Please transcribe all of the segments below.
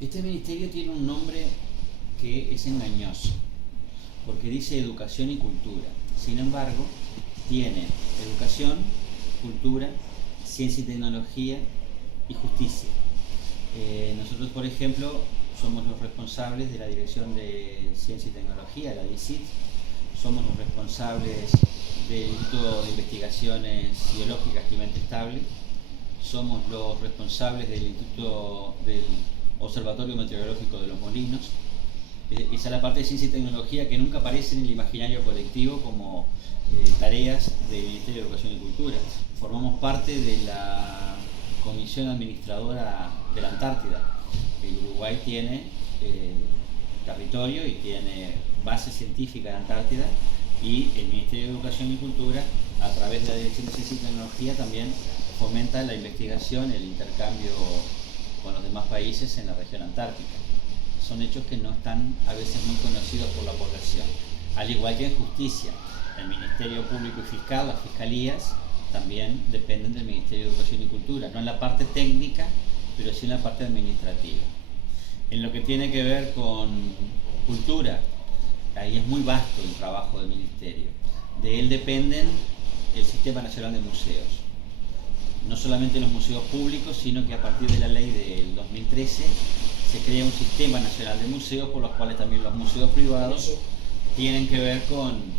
Este ministerio tiene un nombre que es engañoso, porque dice educación y cultura. Sin embargo, tiene educación, cultura, ciencia y tecnología y justicia. Nosotros, por ejemplo, somos los responsables de la Dirección de Ciencia y Tecnología, la DICIT. Somos los responsables del Instituto de Investigaciones Biológicas Clima Estable. Somos los responsables del Instituto del Observatorio Meteorológico de los Molinos. Esa es la parte de ciencia y tecnología que nunca aparece en el imaginario colectivo como tareas del Ministerio de Educación y Cultura. Formamos parte de la Comisión Administradora de la Antártida. El Uruguay tiene territorio y tiene base científica en Antártida, y el Ministerio de Educación y Cultura, a través de la Dirección de Ciencia y Tecnología, también fomenta la investigación, el intercambio con los demás países en la región antártica. Son hechos que no están a veces muy conocidos por la población. Al igual que en justicia, el Ministerio Público y Fiscal, las fiscalías, también dependen del Ministerio de Educación y Cultura, no en la parte técnica, pero sí en la parte administrativa. En lo que tiene que ver con cultura, ahí es muy vasto el trabajo del Ministerio. De él dependen el Sistema Nacional de Museos. No solamente los museos públicos, sino que a partir de la ley del 2013 se crea un Sistema Nacional de Museos, por los cuales también los museos privados tienen que ver con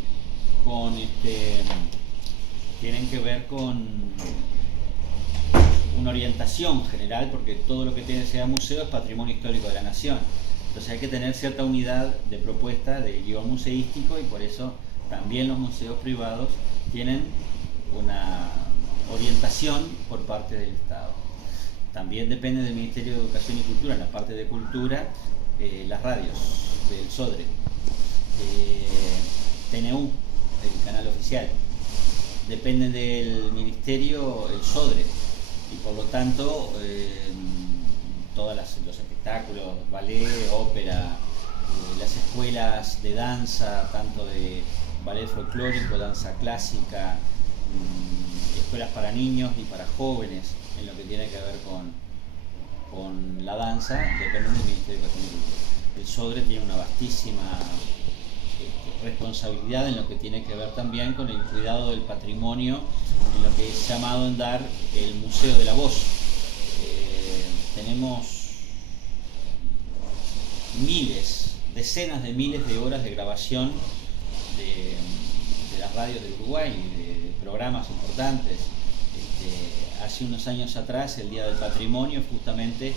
una orientación general, porque todo lo que tiene que ser museo es patrimonio histórico de la nación. Entonces hay que tener cierta unidad de propuesta de guión museístico, y por eso también los museos privados tienen una orientación por parte del Estado. También depende del Ministerio de Educación y Cultura, en la parte de cultura, las radios del SODRE, TNU, el canal oficial. Depende del Ministerio el SODRE, y por lo tanto todos los espectáculos, ballet, ópera, las escuelas de danza, tanto de ballet folclórico, danza clásica, escuelas para niños y para jóvenes, en lo que tiene que ver con la danza, dependen del Ministerio de Educación y Cultura. El SODRE tiene una vastísima responsabilidad en lo que tiene que ver también con el cuidado del patrimonio, en lo que es llamado en dar el Museo de la Voz. Tenemos decenas de miles de horas de grabación de las radios del Uruguay, de programas importantes. Hace unos años atrás, el Día del Patrimonio justamente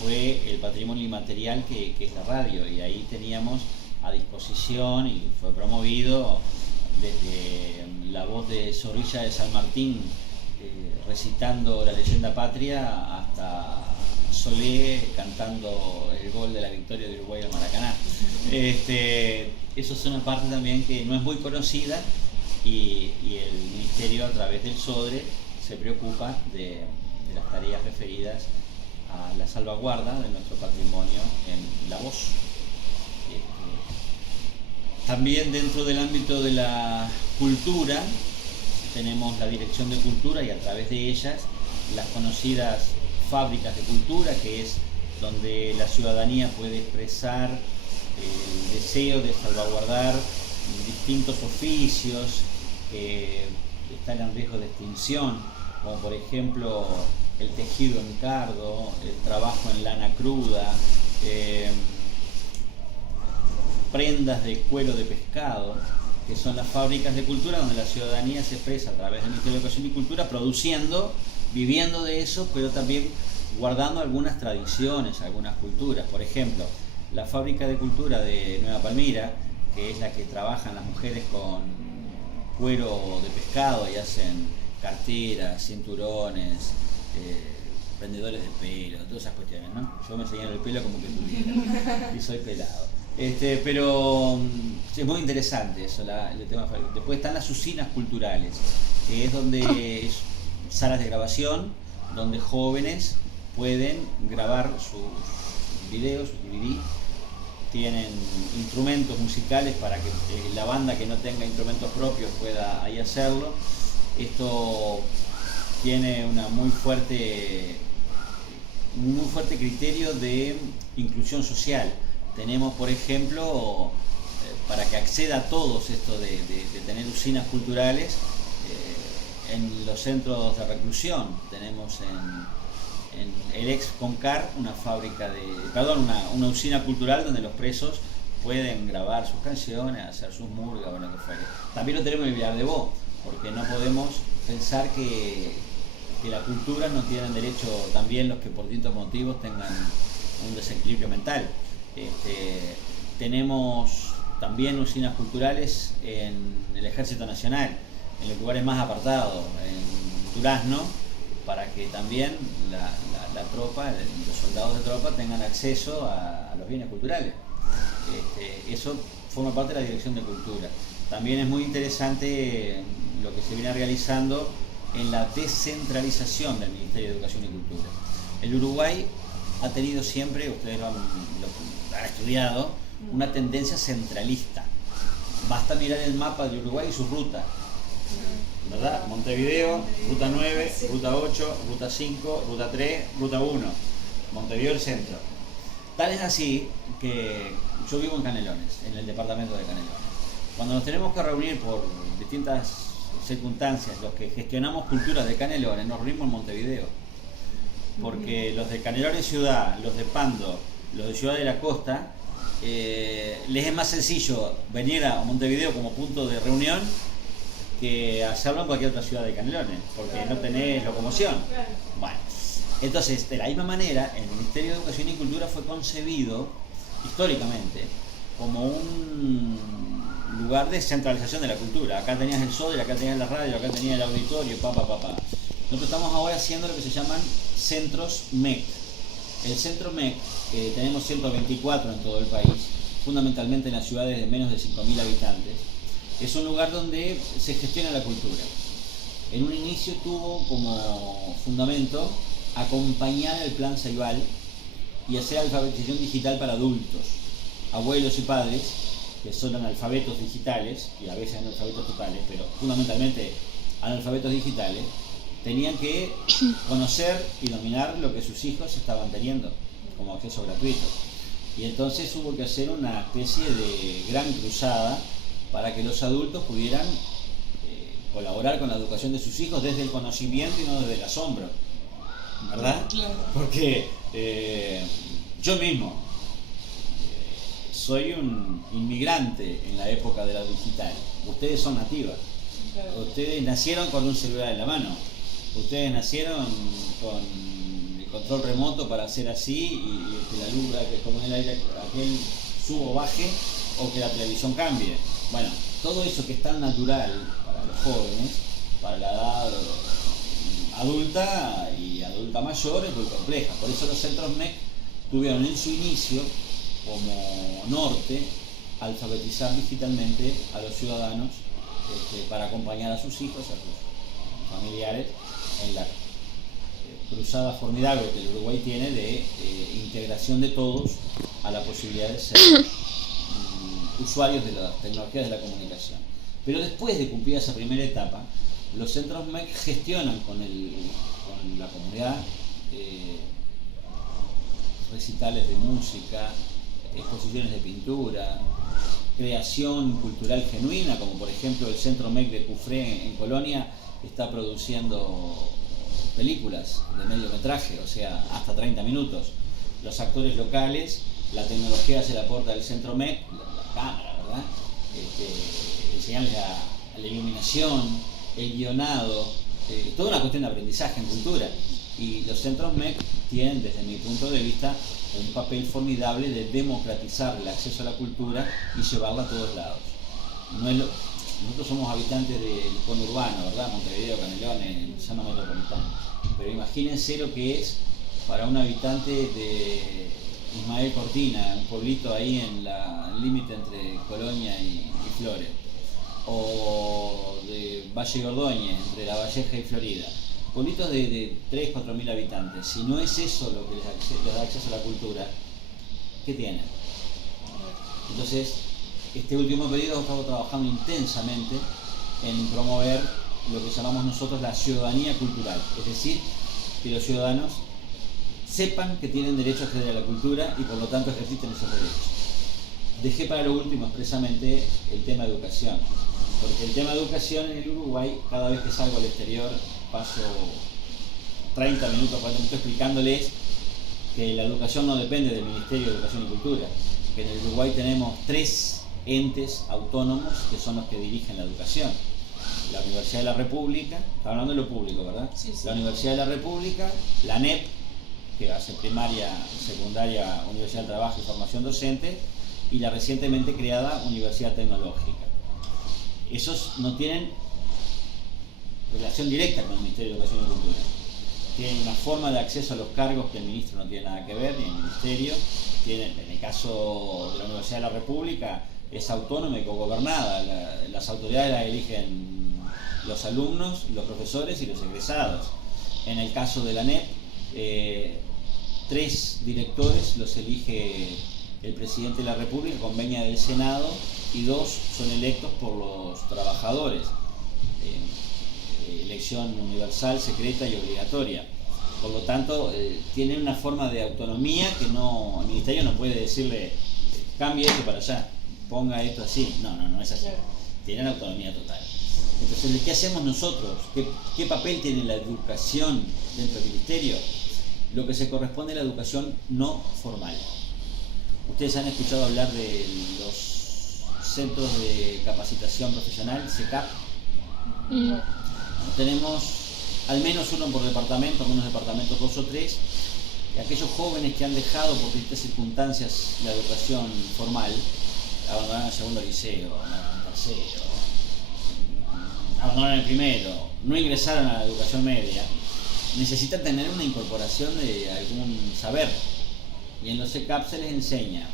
fue el patrimonio inmaterial que es la radio, y ahí teníamos a disposición, y fue promovido desde la voz de Zorrilla de San Martín recitando la leyenda patria, hasta Solé cantando el gol de la victoria de Uruguay al Maracaná. Eso es una parte también que no es muy conocida, y el Ministerio, a través del SODRE, se preocupa de las tareas referidas a la salvaguarda de nuestro patrimonio en la voz. También dentro del ámbito de la cultura tenemos la Dirección de Cultura, y a través de ellas las conocidas fábricas de cultura, que es donde la ciudadanía puede expresar el deseo de salvaguardar distintos oficios que están en riesgo de extinción, como por ejemplo el tejido en cardo, el trabajo en lana cruda, prendas de cuero de pescado, que son las fábricas de cultura donde la ciudadanía se expresa a través del Ministerio de Educación y Cultura, produciendo, viviendo de eso, pero también guardando algunas tradiciones, algunas culturas. Por ejemplo, la fábrica de cultura de Nueva Palmira, que es la que trabajan las mujeres con cuero de pescado y hacen carteras, cinturones, prendedores de pelo, todas esas cuestiones, ¿no? Yo me señalo el pelo como que tuviera, y soy pelado. Pero es muy interesante eso, el tema. Después están las usinas culturales, que es donde salas de grabación, donde jóvenes pueden grabar sus videos, sus DVD, tienen instrumentos musicales para que la banda que no tenga instrumentos propios pueda ahí hacerlo. Esto tiene una muy fuerte un muy fuerte criterio de inclusión social. Tenemos, por ejemplo, para que acceda a todos esto de tener usinas culturales, en los centros de reclusión tenemos en el ex Concar una una usina cultural donde los presos pueden grabar sus canciones, hacer sus murgas o lo que fuere. También lo tenemos en el Villar de Bo, porque no podemos pensar que la cultura no tienen derecho también los que por distintos motivos tengan un desequilibrio mental. Tenemos también usinas culturales en el Ejército Nacional, en los lugares más apartados, en Durazno, para que también la tropa, los soldados de tropa tengan acceso a los bienes culturales. Eso forma parte de la Dirección de Cultura. También es muy interesante lo que se viene realizando en la descentralización del Ministerio de Educación y Cultura. El Uruguay ha tenido siempre, ustedes lo han estudiado, una tendencia centralista. Basta mirar el mapa de Uruguay y sus rutas, ¿verdad? Montevideo, ruta 9, ruta 8, ruta 5, ruta 3, ruta 1. Montevideo el centro. Tal es así que yo vivo en Canelones, en el departamento de Canelones. Cuando nos tenemos que reunir por distintas circunstancias, los que gestionamos culturas de Canelones, nos reunimos en Montevideo. Porque los de Canelones Ciudad, los de Pando, los de Ciudad de la Costa, les es más sencillo venir a Montevideo como punto de reunión que hacerlo en cualquier otra ciudad de Canelones, porque no tenés locomoción. Bueno, entonces, de la misma manera, el Ministerio de Educación y Cultura fue concebido históricamente como un lugar de centralización de la cultura. Acá tenías el SODRE, acá tenías la radio, acá tenías el auditorio, Nosotros estamos ahora haciendo lo que se llaman centros MEC. El centro MEC, tenemos 124 en todo el país, fundamentalmente en las ciudades de menos de 5.000 habitantes. Es un lugar donde se gestiona la cultura. En un inicio tuvo como fundamento acompañar el plan Ceibal y hacer alfabetización digital para adultos, abuelos y padres, que son analfabetos digitales, y a veces analfabetos totales, pero fundamentalmente analfabetos digitales, tenían que conocer y dominar lo que sus hijos estaban teniendo como acceso gratuito. Y entonces hubo que hacer una especie de gran cruzada para que los adultos pudieran colaborar con la educación de sus hijos desde el conocimiento y no desde el asombro, ¿verdad? Claro. Porque yo mismo soy un inmigrante en la época de la digital. Ustedes son nativas. Claro. Ustedes nacieron con un celular en la mano. Ustedes nacieron con el control remoto para hacer así y que la luz, como en el aire, aquel suba o baje, o que la televisión cambie. Bueno, todo eso que es tan natural para los jóvenes, para la edad adulta y adulta mayor, es muy compleja. Por eso los centros MEC tuvieron en su inicio como norte alfabetizar digitalmente a los ciudadanos para acompañar a sus hijos, a sus familiares en la cruzada formidable que el Uruguay tiene de integración de todos a la posibilidad de ser usuarios de las tecnologías de la comunicación. Pero después de cumplir esa primera etapa, los centros MEC gestionan con la comunidad recitales de música, exposiciones de pintura, creación cultural genuina, como por ejemplo el Centro MEC de Cufré en Colonia está produciendo películas de mediometraje, o sea, hasta 30 minutos. Los actores locales, la tecnología se la aporta del Centro MEC, la cámara, ¿verdad? Enseñarles a la iluminación, el guionado, toda una cuestión de aprendizaje en cultura. Y los centros MEC tienen, desde mi punto de vista, un papel formidable de democratizar el acceso a la cultura y llevarla a todos lados. Nosotros somos habitantes del conurbano, ¿verdad? Montevideo, Canelones, zona metropolitana. Pero imagínense lo que es para un habitante de Ismael Cortina, un pueblito ahí en el límite entre Colonia y Flores, o de Valle Gordóñez, entre La Valleja y Florida. Pueblitos de 3.000 a 4.000 habitantes. Si no es eso lo que les da acceso a la cultura, ¿qué tienen? Entonces, este último periodo estamos trabajando intensamente en promover lo que llamamos nosotros la ciudadanía cultural, es decir, que los ciudadanos sepan que tienen derecho a acceder a la cultura y por lo tanto ejerciten esos derechos. Dejé para lo último expresamente el tema de educación, porque el tema de educación en el Uruguay, cada vez que salgo al exterior, paso 30 minutos, 40 minutos explicándoles que la educación no depende del Ministerio de Educación y Cultura, que en el Uruguay tenemos 3 entes autónomos que son los que dirigen la educación. La Universidad de la República, está hablando de lo público, ¿verdad? Sí, sí. La Universidad de la República, la ANEP, que hace primaria, secundaria, Universidad del Trabajo y Formación Docente, y la recientemente creada Universidad Tecnológica. Esos no tienen relación directa con el Ministerio de Educación y Cultura. Tienen una forma de acceso a los cargos que el ministro no tiene nada que ver, ni el ministerio. Tienen, en el caso de la Universidad de la República, es autónoma y cogobernada. Las autoridades las eligen los alumnos, los profesores y los egresados. En el caso de la ANEP, 3 directores los elige el presidente de la República con venia del Senado y 2 son electos por los trabajadores. Elección universal, secreta y obligatoria. Por lo tanto, tienen una forma de autonomía que no, el ministerio no puede decirle cambie esto para allá, ponga esto así. No es así. Tienen autonomía total. Entonces, ¿qué hacemos nosotros? ¿Qué papel tiene la educación dentro del ministerio? Lo que se corresponde a la educación no formal. Ustedes han escuchado hablar de los centros de capacitación profesional, CECAP. Tenemos al menos uno por departamento, algunos departamentos 2 o 3, y aquellos jóvenes que han dejado por distintas circunstancias la educación formal, abandonaron el segundo liceo, abandonaron el tercero, abandonaron el primero, no ingresaron a la educación media, necesitan tener una incorporación de algún saber, y en los CECAP se les enseña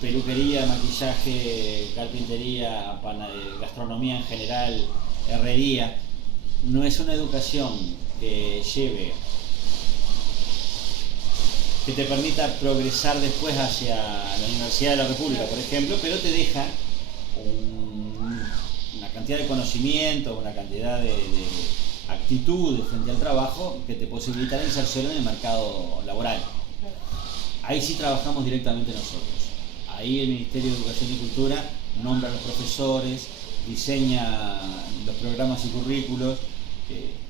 peluquería, maquillaje, carpintería, gastronomía en general, herrería. No es una educación que te permita progresar después hacia la Universidad de la República, por ejemplo, pero te deja una cantidad de conocimiento, una cantidad de actitudes frente al trabajo que te posibilita la inserción en el mercado laboral. Ahí sí trabajamos directamente nosotros. Ahí el Ministerio de Educación y Cultura nombra a los profesores, diseña los programas y currículos,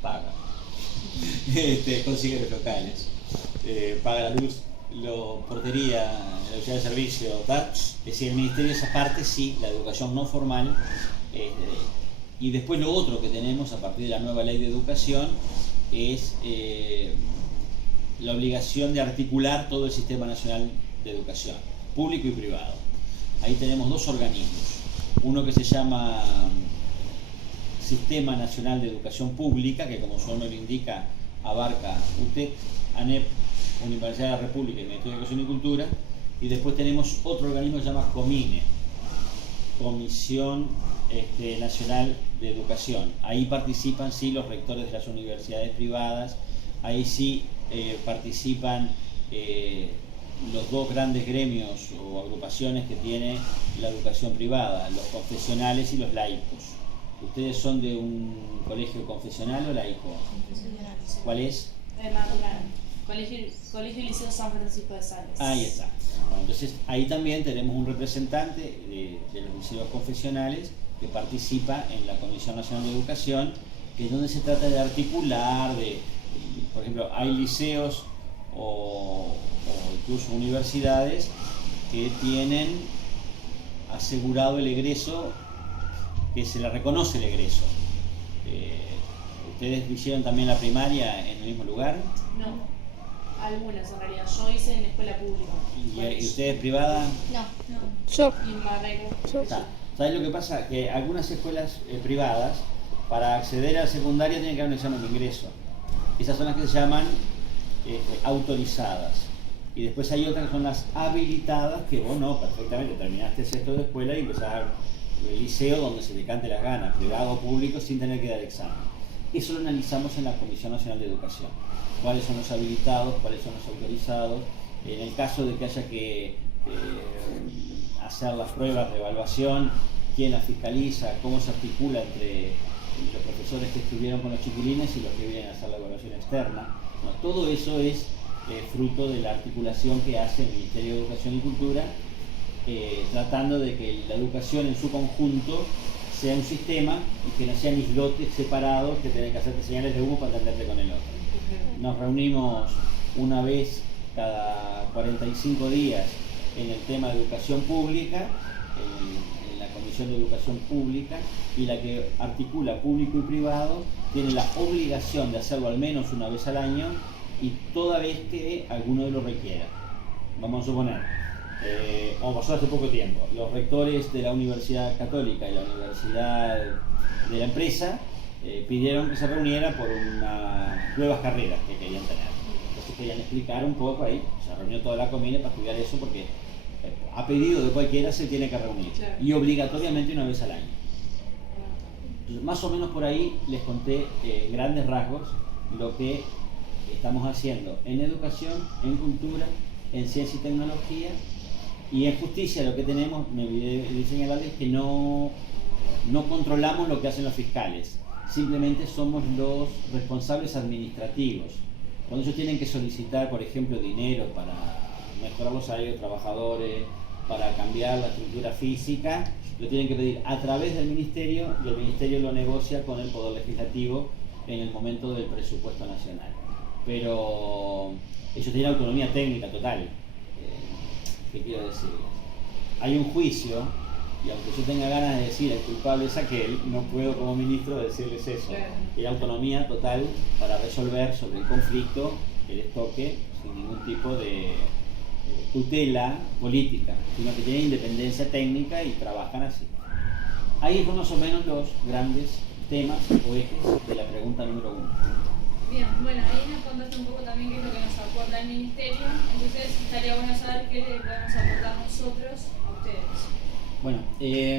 paga, consigue los locales, paga la luz, portería, la unidad de servicio, tal. Es decir, el Ministerio esa parte sí, la educación no formal. Y después lo otro que tenemos a partir de la nueva ley de educación es la obligación de articular todo el sistema nacional de educación, público y privado. Ahí tenemos 2 organismos, uno que se llama Sistema Nacional de Educación Pública, que como su nombre lo indica, abarca UTEC, ANEP, Universidad de la República y Ministerio de Educación y Cultura, y después tenemos otro organismo que se llama COMINE, Comisión Nacional de Educación. Ahí participan sí los rectores de las universidades privadas, ahí sí participan los 2 grandes gremios o agrupaciones que tiene la educación privada, los confesionales y los laicos. ¿Ustedes son de un colegio confesional o laico? Confesional. ¿Cuál es? Colegio y Liceo San Francisco de Sales. Ahí está. Bueno, entonces ahí también tenemos un representante de los liceos confesionales que participa en la Comisión Nacional de Educación, que es donde se trata de articular, por ejemplo, hay liceos o incluso universidades que tienen asegurado el egreso, que se le reconoce el egreso. ¿Ustedes hicieron también la primaria en el mismo lugar? No, algunas en realidad. Yo hice en escuela pública. ¿Y ustedes privada? No. Yo. Y en Barreiro. ¿Sabes lo que pasa? Que algunas escuelas privadas, para acceder a la secundaria, tienen que haber un examen de ingreso. Esas son las que se llaman autorizadas. Y después hay otras que son las habilitadas, que vos no, perfectamente, terminaste sexto de escuela y empezás el liceo donde se te cante las ganas, privado o público, sin tener que dar examen. Eso lo analizamos en la Comisión Nacional de Educación. ¿Cuáles son los habilitados? ¿Cuáles son los autorizados? En el caso de que haya que hacer las pruebas de evaluación, quién las fiscaliza, cómo se articula entre los profesores que estuvieron con los chiquilines y los que vienen a hacer la evaluación externa. No, todo eso es fruto de la articulación que hace el Ministerio de Educación y Cultura, tratando de que la educación en su conjunto sea un sistema y que no sean islotes separados que tienen que hacerte señales de humo para entenderte con el otro. Nos reunimos una vez cada 45 días en el tema de educación pública, en la Comisión de Educación Pública, y la que articula público y privado tiene la obligación de hacerlo al menos una vez al año y toda vez que alguno de los requiera. Vamos a suponer, como pasó hace poco tiempo, los rectores de la Universidad Católica y la Universidad de la Empresa pidieron que se reuniera por unas nuevas carreras que querían tener. Entonces querían explicar un poco ahí, se reunió toda la comida para estudiar eso porque a pedido de cualquiera se tiene que reunir, claro, y obligatoriamente una vez al año. Entonces, más o menos por ahí les conté en grandes rasgos lo que estamos haciendo en educación, en cultura, en ciencia y tecnología, y en justicia. Lo que tenemos, me olvidé de señalarles, que no controlamos lo que hacen los fiscales, simplemente somos los responsables administrativos. Cuando ellos tienen que solicitar, por ejemplo, dinero para mejorar los salarios de trabajadores, para cambiar la estructura física, lo tienen que pedir a través del ministerio, y el ministerio lo negocia con el Poder Legislativo en el momento del presupuesto nacional. Pero ellos tienen autonomía técnica total. ¿Qué quiero decirles? Hay un juicio, y aunque yo tenga ganas de decir el culpable es aquel, no puedo como ministro decirles eso. Hay autonomía total para resolver sobre el conflicto que les toque sin ningún tipo de tutela política, sino que tienen independencia técnica y trabajan así. Ahí son más o menos los grandes temas o ejes de la pregunta número 1. Bien, bueno, ahí nos contaste un poco también qué es lo que nos aporta el Ministerio, entonces estaría bueno saber qué le podemos aportar nosotros a ustedes. Bueno,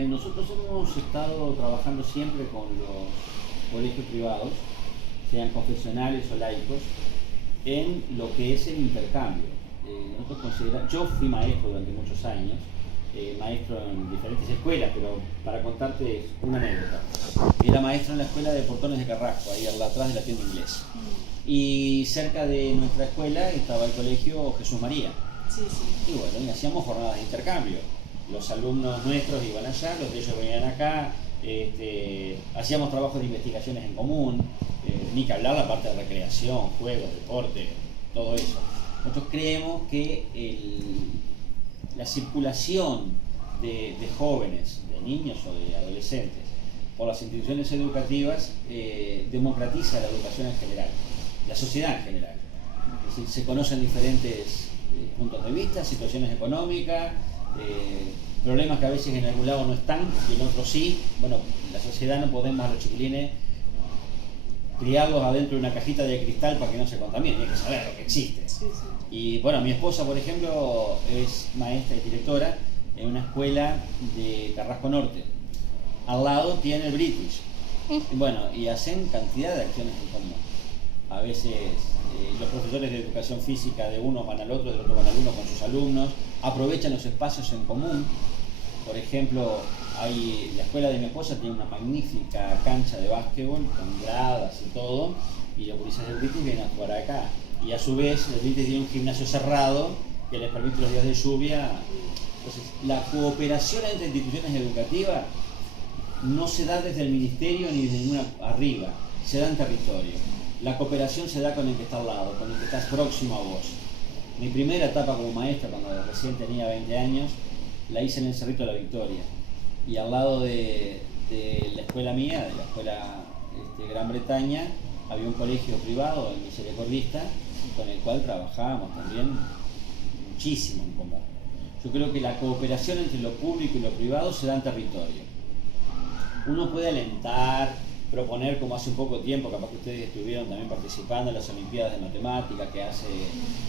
nosotros hemos estado trabajando siempre con los colegios privados, sean confesionales o laicos, en lo que es el intercambio. Yo fui maestro durante muchos años, maestro en diferentes escuelas, pero para contarte una anécdota. Era maestro en la escuela de Portones de Carrasco, ahí atrás de la tienda inglesa. Y cerca de nuestra escuela estaba el colegio Jesús María. Sí, sí. Y bueno, y hacíamos jornadas de intercambio. Los alumnos nuestros iban allá, los de ellos venían acá, hacíamos trabajos de investigaciones en común, ni que hablar la parte de recreación, juegos, deporte, todo eso. Nosotros creemos que la circulación de jóvenes, de niños o de adolescentes por las instituciones educativas democratiza la educación en general, la sociedad en general. Es decir, se conocen diferentes puntos de vista, situaciones económicas, problemas que a veces en algún lado no están y en otros sí. Bueno, la sociedad no podemos a los chiquilines criarlos adentro de una cajita de cristal para que no se contaminen, hay que saber lo que existe. Sí, sí. Y bueno, mi esposa, por ejemplo, es maestra y directora en una escuela de Carrasco Norte. Al lado tiene el British. Y bueno, y hacen cantidad de acciones en común. A veces los profesores de educación física de uno van al otro, del otro van al uno con sus alumnos, aprovechan los espacios en común. Por ejemplo, la escuela de mi esposa tiene una magnífica cancha de básquetbol con gradas y todo, y los gurises del British vienen a jugar acá. Y a su vez el British tiene un gimnasio cerrado que les permite los días de lluvia. Entonces, la cooperación entre instituciones educativas no se da desde el ministerio ni desde ninguna arriba, se da en territorio. La cooperación se da con el que está al lado, con el que está próximo a vos. Mi primera etapa como maestra, cuando recién tenía 20 años, la hice en el Cerrito de la Victoria. Y al lado de la escuela mía, de la escuela Gran Bretaña, había un colegio privado, el Misericordista, con el cual trabajábamos también muchísimo en común. Yo creo que la cooperación entre lo público y lo privado se da en territorio. Uno puede alentar, proponer, como hace un poco tiempo, capaz que ustedes estuvieron también participando en las Olimpiadas de Matemática que hace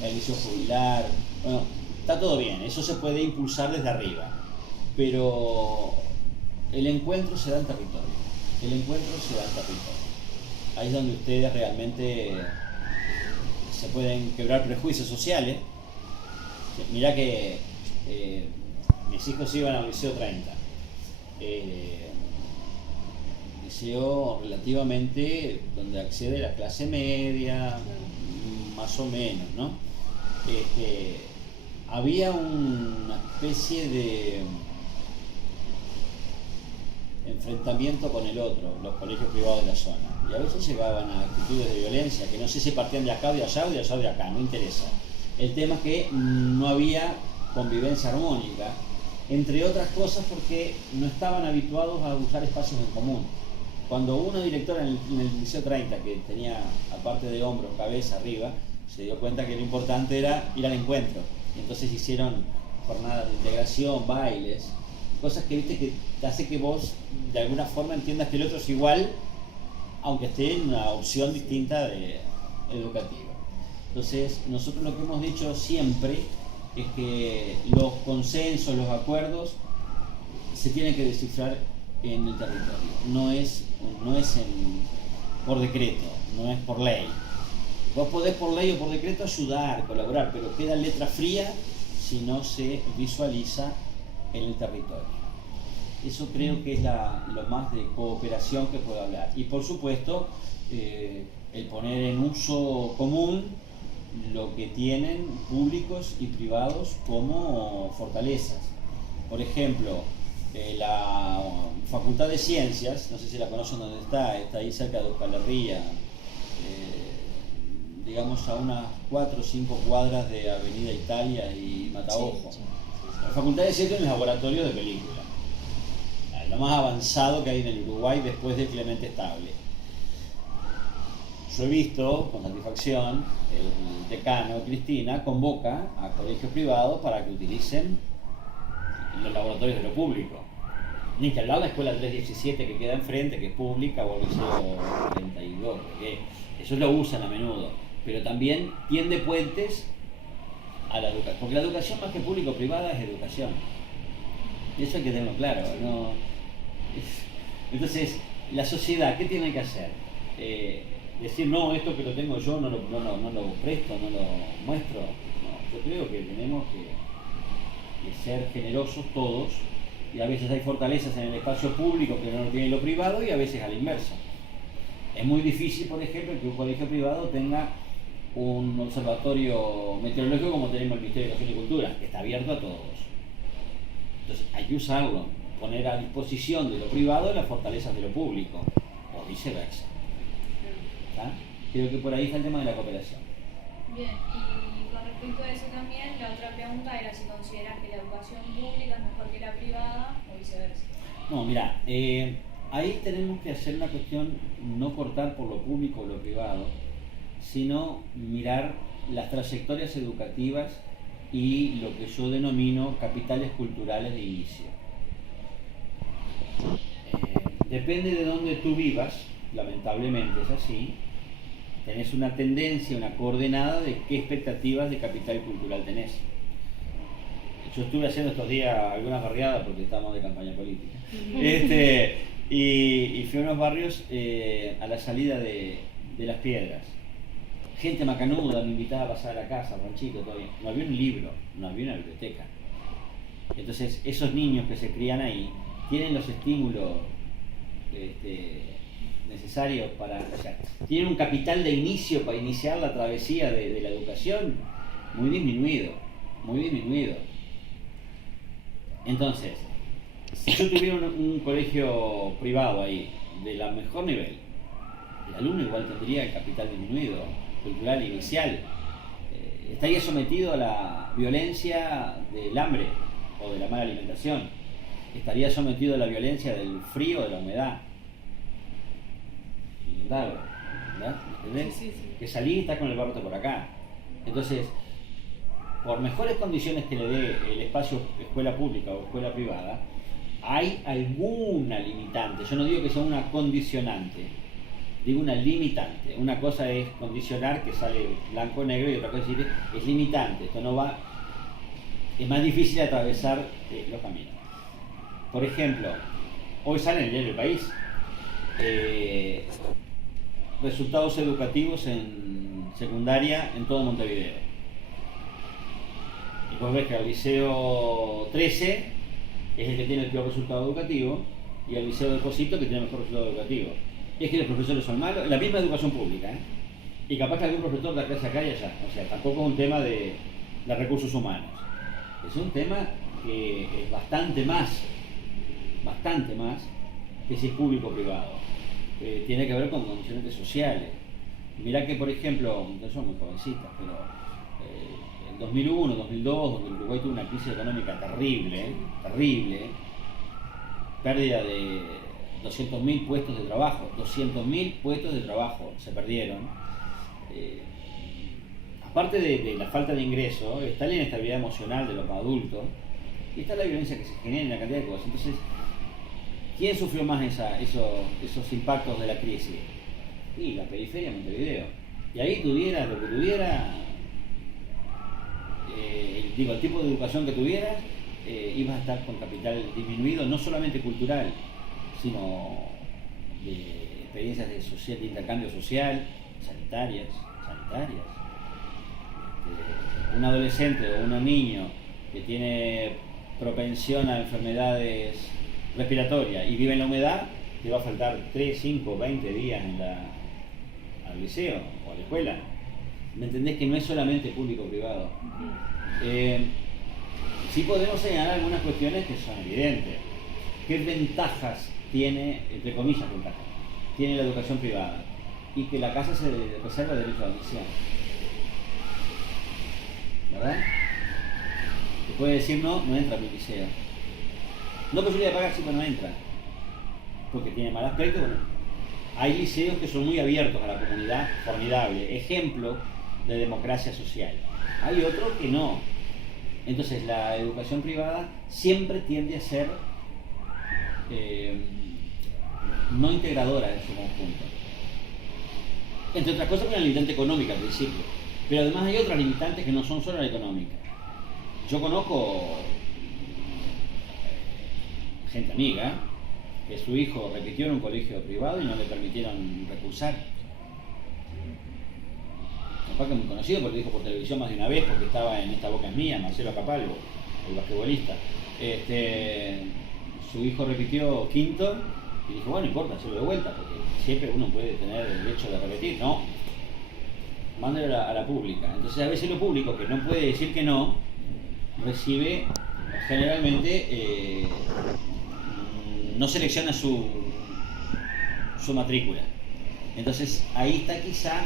el Liceo Jubilar. Bueno, está todo bien, eso se puede impulsar desde arriba, pero el encuentro se da en territorio. El encuentro se da en territorio. Ahí es donde ustedes realmente se pueden quebrar prejuicios sociales. Mirá que mis hijos iban al Liceo 30. Liceo relativamente donde accede la clase media, más o menos, ¿no? Había una especie de enfrentamiento con el otro, los colegios privados de la zona, y a veces llegaban a actitudes de violencia, que no sé si partían de acá o de allá o de allá o de acá, no interesa. El tema es que no había convivencia armónica, entre otras cosas porque no estaban habituados a usar espacios en común. Cuando una directora en el Liceo 30, que tenía, aparte de hombros, cabeza, arriba, se dio cuenta que lo importante era ir al encuentro. Y entonces hicieron jornadas de integración, bailes, cosas que viste que te hace que vos de alguna forma entiendas que el otro es igual, aunque esté en una opción distinta educativa. Entonces, nosotros lo que hemos dicho siempre es que los consensos, los acuerdos, se tienen que descifrar en el territorio. No es por decreto, no es por ley. Vos podés por ley o por decreto ayudar, colaborar, pero queda letra fría si no se visualiza en el territorio. Eso creo que es lo más de cooperación que puedo hablar. Y por supuesto, el poner en uso común lo que tienen públicos y privados como fortalezas. Por ejemplo, la Facultad de Ciencias, no sé si la conocen dónde está ahí cerca de Euskal Herria, digamos a unas 4 o 5 cuadras de Avenida Italia y Mataojo. Sí. La Facultad de Ciencias es un laboratorio de película, lo más avanzado que hay en el Uruguay después de Clemente Estable. Yo he visto con satisfacción el decano Cristina convoca a colegios privados para que utilicen los laboratorios de lo público. Ni que al lado de la escuela 317 que queda enfrente, que es pública, o el liceo 32, que ellos lo usan a menudo, pero también tiende puentes a la educación, porque la educación más que público-privada es educación. Y eso hay que tenerlo claro, ¿no? Entonces, la sociedad, ¿qué tiene que hacer? Decir, no, esto que lo tengo yo no lo presto, no lo muestro. No, yo creo que tenemos que ser generosos todos, y a veces hay fortalezas en el espacio público que no lo tiene lo privado, y a veces a la inversa. Es muy difícil, por ejemplo, que un colegio privado tenga un observatorio meteorológico como tenemos el Ministerio de Educación y Cultura, que está abierto a todos. Entonces hay que usarlo, poner a disposición de lo privado las fortalezas de lo público, o viceversa. ¿Está? Creo que por ahí está el tema de la cooperación. Bien, y con respecto a eso también, la otra pregunta era si consideras que la educación pública es mejor que la privada o viceversa. No, mira, ahí tenemos que hacer una cuestión, no cortar por lo público o lo privado, sino mirar las trayectorias educativas y lo que yo denomino capitales culturales de inicio. Depende de dónde tú vivas, lamentablemente es así, tenés una tendencia, una coordenada de qué expectativas de capital cultural tenés. Yo estuve haciendo estos días algunas barriadas porque estamos de campaña política. Y fui a unos barrios a la salida de Las Piedras. Gente macanuda me invitaba a pasar a la casa, ranchito, todo bien. No había un libro, no había una biblioteca. Entonces, esos niños que se crían ahí tienen los estímulos necesarios para... O sea, tienen un capital de inicio para iniciar la travesía de la educación muy disminuido, muy disminuido. Entonces, si yo tuviera un colegio privado ahí, de la mejor nivel, el alumno igual tendría el capital disminuido, cultural inicial, estaría sometido a la violencia del hambre o de la mala alimentación, estaría sometido a la violencia del frío o de la humedad. ¿Verdad? ¿Entendés? Sí. Que salí y está con el barro por acá. Entonces, por mejores condiciones que le dé el espacio escuela pública o escuela privada, hay alguna limitante. Yo no digo que sea una condicionante, digo una limitante. Una cosa es condicionar, que sale blanco o negro, y otra cosa es limitante. Esto no va, es más difícil atravesar los caminos. Por ejemplo, hoy sale en el diario El País resultados educativos en secundaria en todo Montevideo. Y vos ves que el liceo 13 es el que tiene el peor resultado educativo, y el liceo de Pocito que tiene el mejor resultado educativo. Y es que los profesores son malos, la misma educación pública, y capaz que algún profesor de acá acá y allá. O sea, tampoco es un tema de recursos humanos. Es un tema que es bastante más que si es público o privado. Tiene que ver con condiciones sociales. Mirá que, por ejemplo, no somos muy jovencitas, pero en 2001, 2002, donde Uruguay tuvo una crisis económica terrible, pérdida de 200.000 puestos de trabajo, 200.000 puestos de trabajo se perdieron. Aparte de la falta de ingreso, está la inestabilidad emocional de los adultos y está la violencia que se genera en la cantidad de cosas. Entonces, ¿quién sufrió más esos impactos de la crisis? Y la periferia de Montevideo. Y ahí tuvieras lo que tuvieras, el tipo de educación que tuvieras, ibas a estar con capital disminuido, no solamente cultural, sino de experiencias de intercambio social, sanitarias. Un adolescente o un niño que tiene propensión a enfermedades respiratorias y vive en la humedad, te va a faltar 3, 5, 20 días al liceo o a la escuela. ¿Me entendés que no es solamente público o privado? Sí podemos señalar algunas cuestiones que son evidentes. ¿Qué ventajas tiene, entre comillas ventajas, tiene la educación privada? Y que la casa se reserva el derecho a admisión. ¿Verdad? Te puede decir no entra a mi liceo. No posibilidad de pagar, sí, pero no entra. Porque tiene mal aspecto. Bueno, hay liceos que son muy abiertos a la comunidad, formidable, ejemplo de democracia social. Hay otros que no. Entonces la educación privada siempre tiende a ser no integradora en su conjunto. Entre otras cosas por la limitante económica al principio. Pero además hay otras limitantes que no son solo la económica. Yo conozco gente amiga que su hijo repitió en un colegio privado y no le permitieron recursar. Capaz que es muy conocido porque dijo por televisión más de una vez, porque estaba en Esta Boca es Mía, Marcelo Acapalvo, el basquetbolista. Su hijo repitió quinto y dijo, bueno, no importa, hacerlo de vuelta, porque siempre uno puede tener el derecho de repetir. No, mándalo a la pública. Entonces a veces lo público, que no puede decir que no, recibe generalmente, no selecciona su matrícula. Entonces ahí está quizá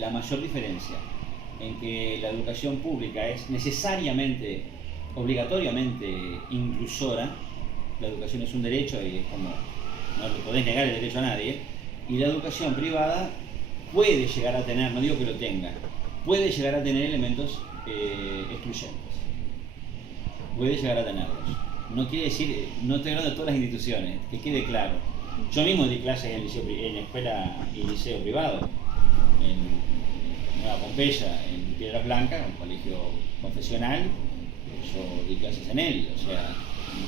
la mayor diferencia, en que la educación pública es necesariamente, obligatoriamente inclusora. La educación es un derecho y es como, no le podés negar el derecho a nadie, y la educación privada puede llegar a tener, no digo que lo tenga, puede llegar a tener elementos excluyentes, puede llegar a tenerlos. No quiere decir, no estoy hablando de todas las instituciones, que quede claro. Yo mismo di clases en escuela y liceo privado, en Nueva Pompeya, en Piedras Blancas, un colegio confesional. Yo di clases en él, o sea,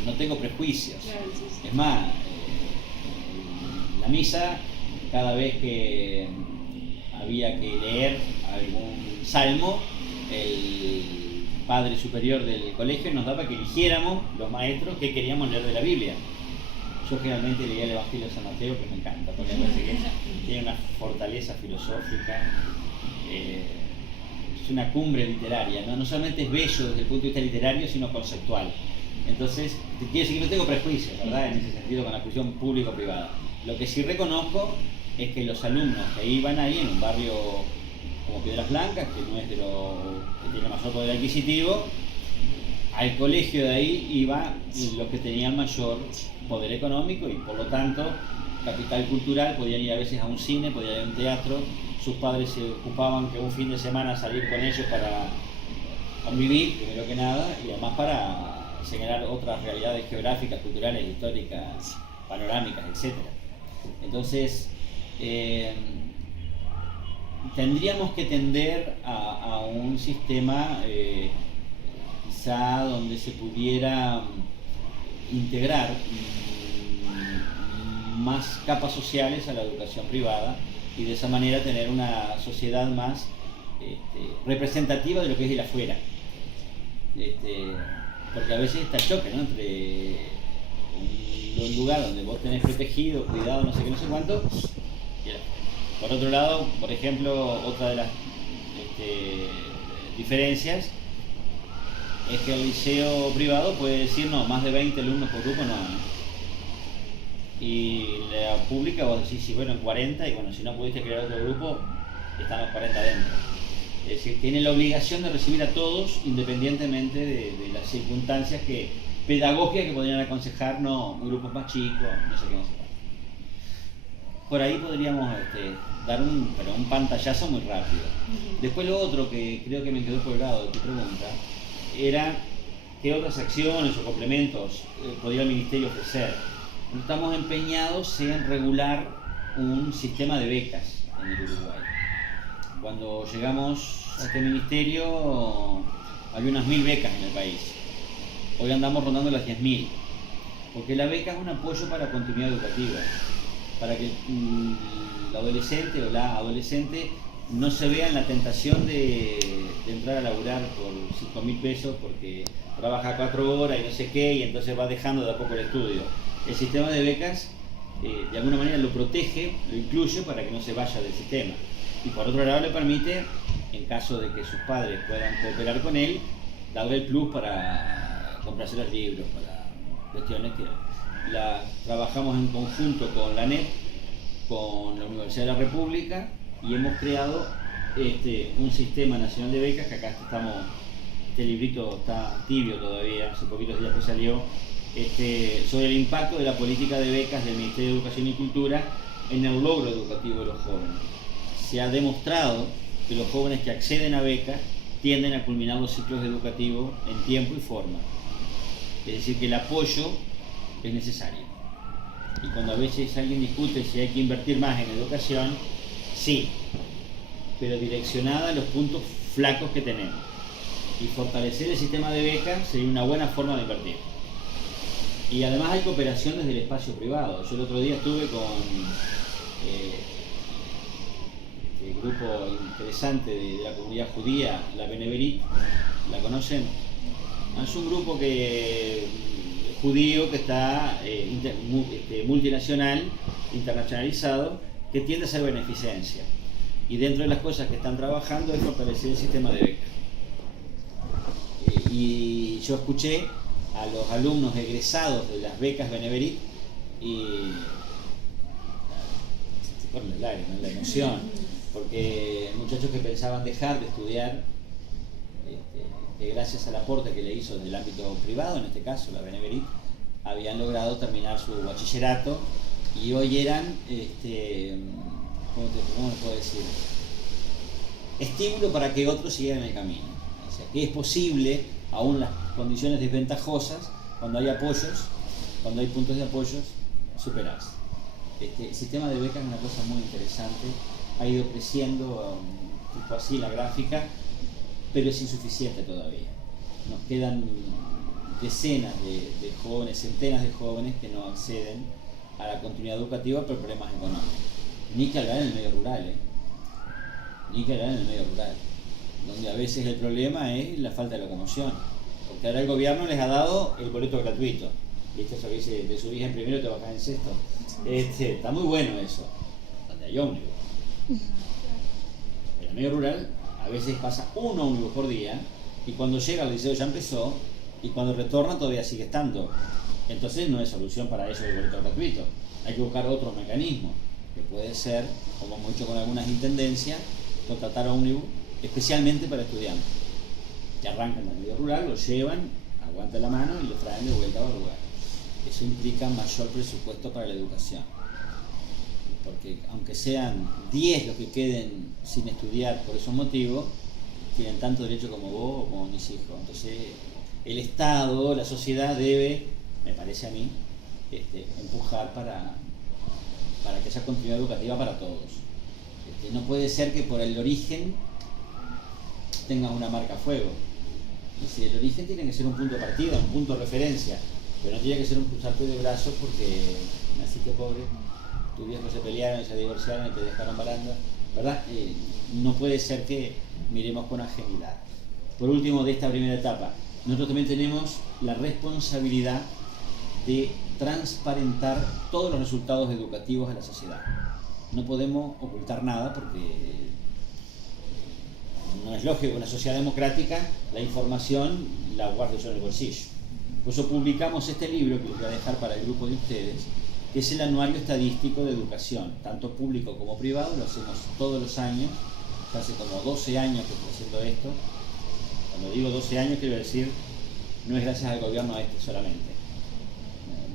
no tengo prejuicios. Es más, la misa, cada vez que había que leer algún salmo, el padre superior del colegio nos daba que eligiéramos los maestros que queríamos leer de la Biblia. Yo generalmente leía el Evangelio de San Mateo, que me encanta, porque me parece que tiene una fortaleza filosófica, es una cumbre literaria, ¿no? No solamente es bello desde el punto de vista literario, sino conceptual. Entonces, quiero decir que no tengo prejuicios, ¿verdad?, en ese sentido con la cuestión público-privada. Lo que sí reconozco es que los alumnos que iban ahí en un barrio como Piedras Blancas, que no es de lo que tiene mayor poder adquisitivo, al colegio de ahí iban los que tenían mayor poder económico y por lo tanto capital cultural, podían ir a veces a un cine, podían ir a un teatro, sus padres se ocupaban que un fin de semana salir con ellos para convivir, primero que nada, y además para señalar otras realidades geográficas, culturales, históricas, panorámicas, etc. Entonces, tendríamos que tender a un sistema quizá donde se pudiera integrar más capas sociales a la educación privada y de esa manera tener una sociedad más representativa de lo que es el afuera. Porque a veces está el choque, ¿no?, entre un lugar donde vos tenés protegido, cuidado, no sé qué, no sé cuánto, y el afuera. Por otro lado, por ejemplo, otra de las diferencias es que el liceo privado puede decir no, más de 20 alumnos por grupo no. Y la pública vos decís, sí, bueno, en 40, y bueno, si no pudiste crear otro grupo, están los 40 dentro. Es decir, tiene la obligación de recibir a todos independientemente de las circunstancias pedagógicas que podrían aconsejar, no, grupos más chicos, no sé qué, no sé qué. Por ahí podríamos dar un pantallazo muy rápido. Después lo otro que creo que me quedó colgado de tu pregunta era qué otras acciones o complementos podría el Ministerio ofrecer. Estamos empeñados en regular un sistema de becas en el Uruguay. Cuando llegamos a este ministerio había unas 1000 becas en el país. Hoy andamos rondando las 10.000. Porque la beca es un apoyo para la continuidad educativa. Para que el adolescente o la adolescente no se vea en la tentación de entrar a laburar por 5.000 pesos porque trabaja 4 horas y no sé qué, y entonces va dejando de a poco el estudio. El sistema de becas de alguna manera lo protege, lo incluye para que no se vaya del sistema. Y por otro lado le permite, en caso de que sus padres puedan cooperar con él, darle el plus para comprarse los libros, para cuestiones que trabajamos en conjunto con la ANEP, con la Universidad de la República, y hemos creado un sistema nacional de becas que acá estamos. Este librito está tibio todavía, hace poquitos días que salió, sobre el impacto de la política de becas del Ministerio de Educación y Cultura en el logro educativo de los jóvenes. Se ha demostrado que los jóvenes que acceden a becas tienden a culminar los ciclos educativos en tiempo y forma. Es decir, que el apoyo es necesario. Y cuando a veces alguien discute si hay que invertir más en educación, sí, pero direccionada a los puntos flacos que tenemos. Y fortalecer el sistema de becas sería una buena forma de invertir. Y además hay cooperación desde el espacio privado. Yo el otro día estuve con el grupo interesante de la comunidad judía, la Beneverit, ¿la conocen? Es un grupo judío que está multinacional, internacionalizado, que tiende a hacer beneficencia. Y dentro de las cosas que están trabajando es fortalecer el sistema de becas. Y yo escuché a los alumnos egresados de las becas Beneverit y se te corren las lágrimas, la emoción, porque muchachos que pensaban dejar de estudiar, gracias al aporte que le hizo del ámbito privado, en este caso la Beneverit, habían logrado terminar su bachillerato y hoy eran, ¿cómo les puedo decir? Estímulo para que otros siguieran el camino. O sea, que es posible, aún en las condiciones desventajosas, cuando hay apoyos, cuando hay puntos de apoyos, superarse. El sistema de becas es una cosa muy interesante, ha ido creciendo, tipo así la gráfica, pero es insuficiente todavía. Nos quedan decenas de jóvenes, centenas de jóvenes que no acceden a la continuidad educativa por problemas económicos. Ni que hablar en el medio rural, ni que hablar en el medio rural, donde a veces el problema es la falta de locomoción, porque ahora el gobierno les ha dado el boleto gratuito, y esto es lo que dice, te subís en primero y te bajás en sexto. Está muy bueno eso, donde hay ómnibus. En el medio rural a veces pasa un ómnibus por día, y cuando llega al liceo ya empezó, y cuando retorna todavía sigue estando. Entonces no es solución para eso el boleto gratuito, hay que buscar otros mecanismos, que puede ser, como hemos hecho con algunas intendencias, contratar ómnibus especialmente para estudiantes, que arrancan del medio rural, lo llevan, aguantan la mano y lo traen de vuelta al lugar. Eso implica mayor presupuesto para la educación, porque aunque sean 10 los que queden sin estudiar por esos motivos, tienen tanto derecho como vos o como mis hijos. Entonces el Estado, la sociedad debe, me parece a mí, empujar para que haya continuidad educativa para todos. No puede ser que por el origen tengas una marca a fuego. Y si el origen tiene que ser un punto de partida, un punto de referencia, pero no tiene que ser un cruzarte de brazos porque naciste pobre, tus viejos se pelearon, se divorciaron y te dejaron baranda, ¿verdad? No puede ser que miremos con ajenidad. Por último, de esta primera etapa, nosotros también tenemos la responsabilidad de transparentar todos los resultados educativos a la sociedad. No podemos ocultar nada porque no es lógico que en una sociedad democrática la información la guarde yo en el bolsillo. Por eso publicamos este libro que les voy a dejar para el grupo de ustedes, que es el Anuario Estadístico de Educación, tanto público como privado. Lo hacemos todos los años, ya hace como 12 años que estoy haciendo esto. Cuando digo 12 años quiero decir, no es gracias al gobierno este solamente.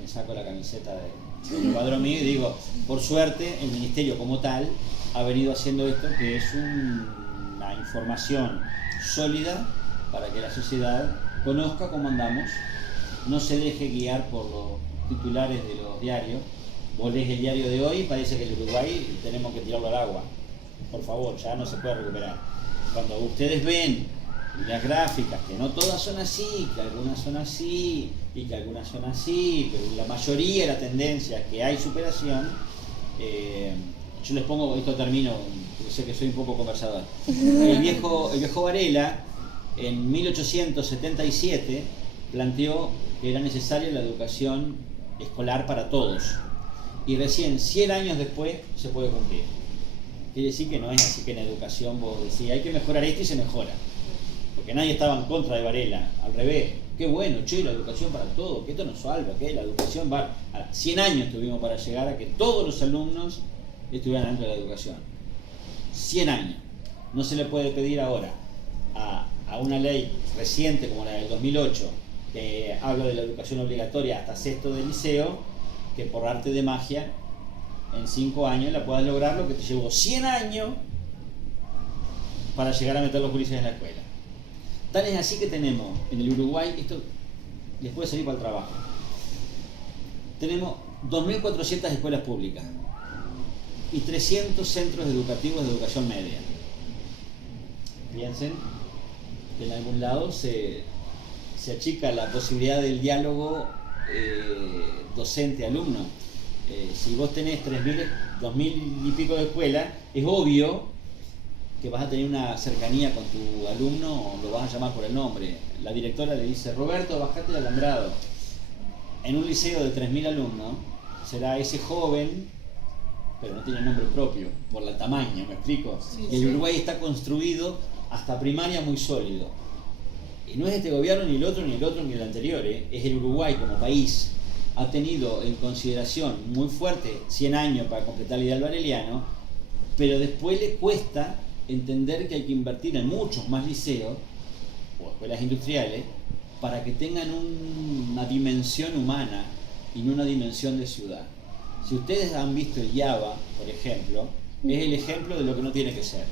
Me saco la camiseta del cuadro mío y digo, por suerte el ministerio como tal ha venido haciendo esto, que es una información sólida para que la sociedad conozca cómo andamos, no se deje guiar por los titulares de los diarios. Vos lees el diario de hoy y parece que el Uruguay tenemos que tirarlo al agua. Por favor, ya no se puede recuperar. Cuando ustedes ven las gráficas, que no todas son así, que algunas son así y que algunas son así, pero la mayoría de la tendencia es que hay superación. Yo les pongo, esto termino, porque sé que soy un poco conversador. El viejo Varela, en 1877, planteó que era necesaria la educación escolar para todos. Y recién 100 años después se puede cumplir. Quiere decir que no es así que en educación vos decís, hay que mejorar esto y se mejora. Porque nadie estaba en contra de Varela, al revés. Qué bueno, che, la educación para todos, que esto nos salva, que la educación va... 100 años tuvimos para llegar a que todos los alumnos estuvieran dentro de la educación. 100 años. No se le puede pedir ahora a una ley reciente como la del 2008, que habla de la educación obligatoria hasta sexto de liceo, que por arte de magia en 5 años la puedas lograr lo que te llevó 100 años para llegar a meter los gurises en la escuela. Tal es así que tenemos en el Uruguay, esto les puede salir para el trabajo, tenemos 2.400 escuelas públicas y 300 centros educativos de educación media. Piensen que en algún lado se achica la posibilidad del diálogo docente-alumno. Si vos tenés 2.000 y pico de escuelas, es obvio que vas a tener una cercanía con tu alumno, lo vas a llamar por el nombre. La directora le dice, Roberto, bajate el alambrado. En un liceo de 3.000 alumnos, será ese joven, pero no tiene nombre propio, por el tamaño, ¿me explico? Sí, el Uruguay está construido hasta primaria muy sólido. Y no es este gobierno, ni el otro, ni el otro, ni el anterior, es el Uruguay como país. Ha tenido en consideración muy fuerte 100 años para completar el ideal vareliano, pero después le cuesta entender que hay que invertir en muchos más liceos o escuelas industriales para que tengan una dimensión humana y no una dimensión de ciudad. Si ustedes han visto el IABA, por ejemplo, es el ejemplo de lo que no tiene que ser.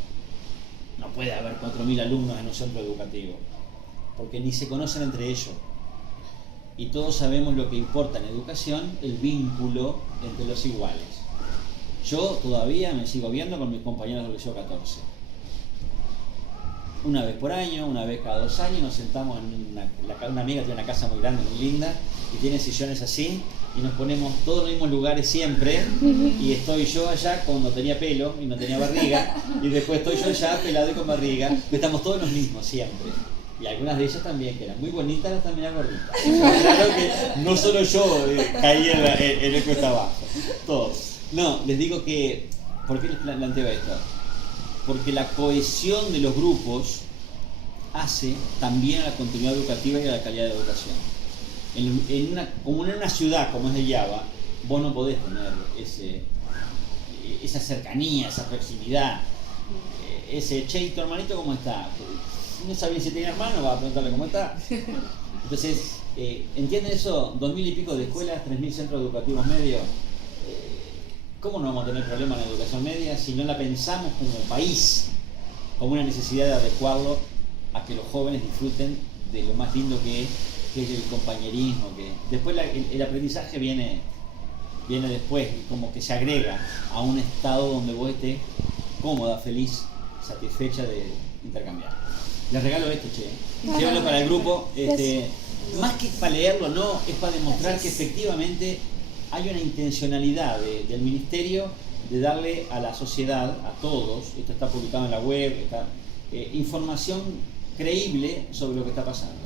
No puede haber 4.000 alumnos en un centro educativo, porque ni se conocen entre ellos. Y todos sabemos lo que importa en educación, el vínculo entre los iguales. Yo todavía me sigo viendo con mis compañeros del Liceo 14. Una vez por año, una vez cada 2 años, nos sentamos en una amiga tiene una casa muy grande, muy linda, y tiene sillones así, y nos ponemos todos en los mismos lugares siempre, y estoy yo allá cuando tenía pelo y no tenía barriga, y después estoy yo allá pelado y con barriga, estamos todos los mismos siempre. Y algunas de ellas también, que eran muy bonitas, también eran gorditas. Claro que no solo yo caí en el cuesta abajo, todos. No, les digo que, ¿por qué les planteo esto? Porque la cohesión de los grupos hace también a la continuidad educativa y a la calidad de educación. Como en una ciudad como es el Yaba, vos no podés tener esa cercanía, esa proximidad, ese che, ¿tu hermanito cómo está? No sabía si tenía hermano, va a preguntarle cómo está. Entonces, ¿entienden eso? 2.000 y pico de escuelas, 3.000 centros educativos medios. ¿Cómo no vamos a tener problemas en la educación media si no la pensamos como país, como una necesidad de adecuarlo a que los jóvenes disfruten de lo más lindo que es el compañerismo? Que después el aprendizaje viene después, como que se agrega a un estado donde vos estés cómoda, feliz, satisfecha de intercambiar. Les regalo esto, che. Llévalo para el grupo. Más que para leerlo, no, es para demostrar que efectivamente hay una intencionalidad del ministerio de darle a la sociedad, a todos, esto está publicado en la web, información creíble sobre lo que está pasando.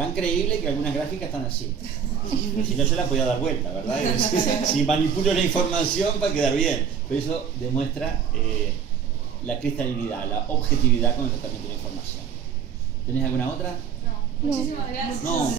Tan creíble que algunas gráficas están así. Pero si no, yo la podía dar vuelta, ¿verdad? Es decir, si manipulo la información para quedar bien. Pero eso demuestra la cristalinidad, la objetividad con el tratamiento de la información. ¿Tenés alguna otra? No, muchísimas gracias. No,